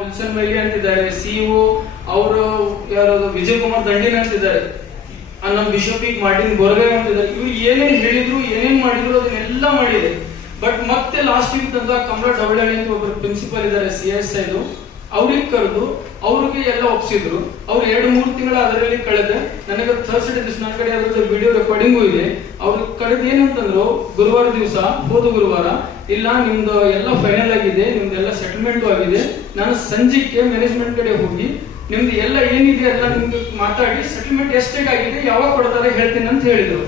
Wilson mile ಅಂತಿದ್ದಾರೆ, CEO ಅವರು ಯಾರು ವಿಜಯ್ ಕುಮಾರ್ ದಂಡಿನ ಅಂತಿದ್ದಾರೆ, ನಮ್ಮ ಬಿಷಪ್ ಮಾರ್ಟಿನ್ ಬೋರ್ಗೆ ಅಂತಿದ್ದಾರೆ. ಇವ್ರು ಏನೇನ್ ಹೇಳಿದ್ರು ಏನೇನ್ ಮಾಡಿದ್ರು ಅದನ್ನೆಲ್ಲ ಮಾಡಿದೆ. ಬಟ್ ಮತ್ತೆ ಲಾಸ್ಟ್ ವೀಕ್ ತಂದ ಕಮಲಾ ಡವಳಳ್ಳಿ ಅಂತ ಒಬ್ಬರು ಪ್ರಿನ್ಸಿಪಲ್ ಇದ್ದಾರೆ CSI, ಅವ್ರಿಗೆ ಕರೆದು ಅವ್ರಿಗೆ ಎಲ್ಲ ಒಪ್ಸಿದ್ರು. ಅವ್ರು 2-3 ತಿಂಗಳ ಅದರಲ್ಲಿ ಕಳೆದೆ. ನನಗೆ ಥರ್ಸ್ಡೇ ದಿವಸ ನನ್ನ ಕಡೆ ಅದ್ರದ್ದು ವಿಡಿಯೋ ರೆಕಾರ್ಡಿಂಗು ಇದೆ. ಅವ್ರು ಕಳೆದ ಏನಂತಂದ್ರು, ಗುರುವಾರ ದಿವಸ ಹೋದ ಗುರುವಾರ, ಇಲ್ಲ ನಿಮ್ದು ಎಲ್ಲ ಫೈನಲ್ ಆಗಿದೆ, ನಿಮ್ದೆಲ್ಲ ಸೆಟಲ್ಮೆಂಟ್ ಆಗಿದೆ, ನಾನು ಸಂಜೆಗೆ ಮ್ಯಾನೇಜ್ಮೆಂಟ್ ಕಡೆ ಹೋಗಿ ನಿಮ್ದು ಎಲ್ಲ ಏನಿದೆ ಎಲ್ಲ ನಿಮ್ಗೆ ಮಾತಾಡಿ ಸೆಟಲ್ಮೆಂಟ್ ಎಷ್ಟಾಗಿದೆ ಯಾವಾಗ ಕೊಡ್ತಾರೆ ಹೇಳ್ತೀನಿ ಅಂತ ಹೇಳಿದ್ರು.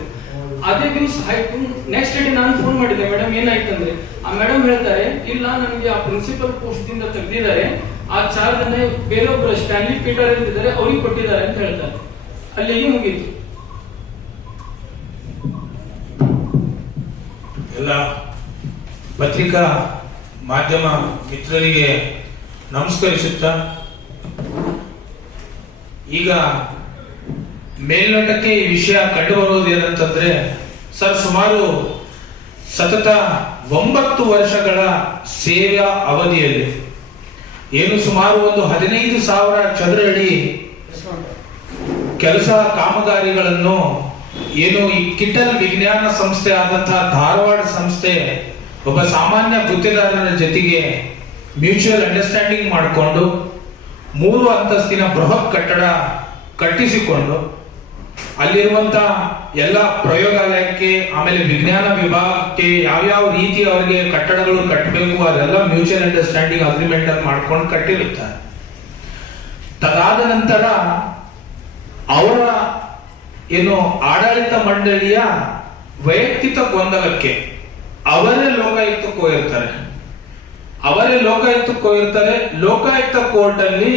ಅದೇ ದಿವಸ ಆಯ್ತು. ನೆಕ್ಸ್ಟ್ ಡೇ ನಾನು ಫೋನ್ ಮಾಡಿದ್ದೆ, ಮೇಡಮ್ ಏನಾಯ್ತಂದ್ರೆ, ಆ ಮೇಡಮ್ ಹೇಳ್ತಾರೆ, ಇಲ್ಲ ನನಗೆ ಆ ಪ್ರಿನ್ಸಿಪಲ್ ಪೋಸ್ಟ್ ದಿಂದ ತೆಗೆದಿದ್ದಾರೆ, ಆ ಚಾರ್ಜ್ ಅನ್ನ ಬೇರೊಬ್ಬರು ಸ್ಟ್ಯಾನ್ಲಿ ಪೀಟರ್ ಇದ್ದಾರೆ ಅವ್ರಿಗೆ ಕೊಟ್ಟಿದ್ದಾರೆ ಅಂತ ಹೇಳ್ತಾರೆ. ಅಲ್ಲಿಗೆ ಮುಗೀತು. ಎಲ್ಲ ಪತ್ರಿಕಾ ಮಾಧ್ಯಮ ಮಿತ್ರರಿಗೆ ನಮಸ್ಕರಿಸುತ್ತಾ, ಈಗ ಮೇಲ್ನೋಟಕ್ಕೆ ಈ ವಿಷಯ ಕಂಡು ಬರುವುದು ಏನಂತಂದ್ರೆ, ಸರ್ ಸುಮಾರು ಸತತ 9 ವರ್ಷಗಳ ಸೇವೆಯ ಅವಧಿಯಲ್ಲಿ ಏನು ಸುಮಾರು ಒಂದು 15,000 ಚದರ ಅಡಿ ಕೆಲಸ ಕಾಮಗಾರಿಗಳನ್ನು ಏನು ಈ ಕಿಟಲ್ ವಿಜ್ಞಾನ ಸಂಸ್ಥೆ ಆದಂತಹ ಧಾರವಾಡ ಸಂಸ್ಥೆ ಒಬ್ಬ ಸಾಮಾನ್ಯ ಗುತ್ತಿಗೆದಾರರ ಜೊತೆಗೆ ಮ್ಯೂಚುವಲ್ ಅಂಡರ್ಸ್ಟ್ಯಾಂಡಿಂಗ್ ಮಾಡಿಕೊಂಡು 3 ಅಂತಸ್ತಿನ ಬೃಹತ್ ಕಟ್ಟಡ ಕಟ್ಟಿಸಿಕೊಂಡು ಅಲ್ಲಿರುವಂತ ಎಲ್ಲ ಪ್ರಯೋಗಾಲಯಕ್ಕೆ ಆಮೇಲೆ ವಿಜ್ಞಾನ ವಿಭಾಗಕ್ಕೆ ಯಾವ್ಯಾವ ರೀತಿ ಅವರಿಗೆ ಕಟ್ಟಡಗಳು ಕಟ್ಟಬೇಕು ಅದೆಲ್ಲ ಮ್ಯೂಚುವಲ್ ಅಂಡರ್ಸ್ಟ್ಯಾಂಡಿಂಗ್ ಅಗ್ರಿಮೆಂಟ್ ಅಲ್ಲಿ ಮಾಡ್ಕೊಂಡು ಕಟ್ಟಿರುತ್ತಾರೆ. ತದಾದ ನಂತರ ಅವರ ಏನು ಆಡಳಿತ ಮಂಡಳಿಯ ವೈಯಕ್ತಿಕ ಗೊಂದಲಕ್ಕೆ ಅವರೇ ಲೋಕಾಯುಕ್ತಕ್ಕೆ ಹೋಗಿರ್ತಾರೆ. ಲೋಕಾಯುಕ್ತ ಕೋರ್ಟ್ ಅಲ್ಲಿ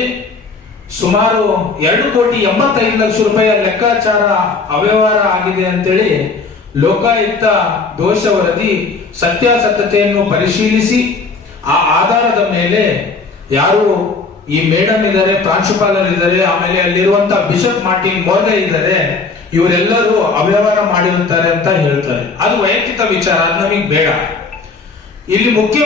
ಸುಮಾರು 2,85,00,000 ರೂಪಾಯಿಯ ಲೆಕ್ಕಾಚಾರ ಅವ್ಯವಹಾರ ಆಗಿದೆ ಅಂತೇಳಿ ಲೋಕಾಯುಕ್ತ ದೋಷ ವರದಿ ಸತ್ಯಾಸತ್ಯತೆಯನ್ನು ಪರಿಶೀಲಿಸಿ ಆ ಆಧಾರದ ಮೇಲೆ ಯಾರು ಈ ಮೇಡಮ್ ಇದ್ದಾರೆ, ಪ್ರಾಂಶುಪಾಲರಿದ್ದಾರೆ, ಆಮೇಲೆ ಅಲ್ಲಿರುವಂತಹ ಬಿಷಪ್ ಮಾರ್ಟಿನ್ ಬೋರ್ಗೆ ಇದ್ದಾರೆ, ಇವರೆಲ್ಲರೂ ಅವ್ಯವಹಾರ ಮಾಡಿರುತ್ತಾರೆ ಅಂತ ಹೇಳ್ತಾರೆ. ಅದು ವೈಯಕ್ತಿಕ ವಿಚಾರ, ಅದು ನಮಗೆ ಬೇಡ. ಇಲ್ಲಿ ಮುಖ್ಯ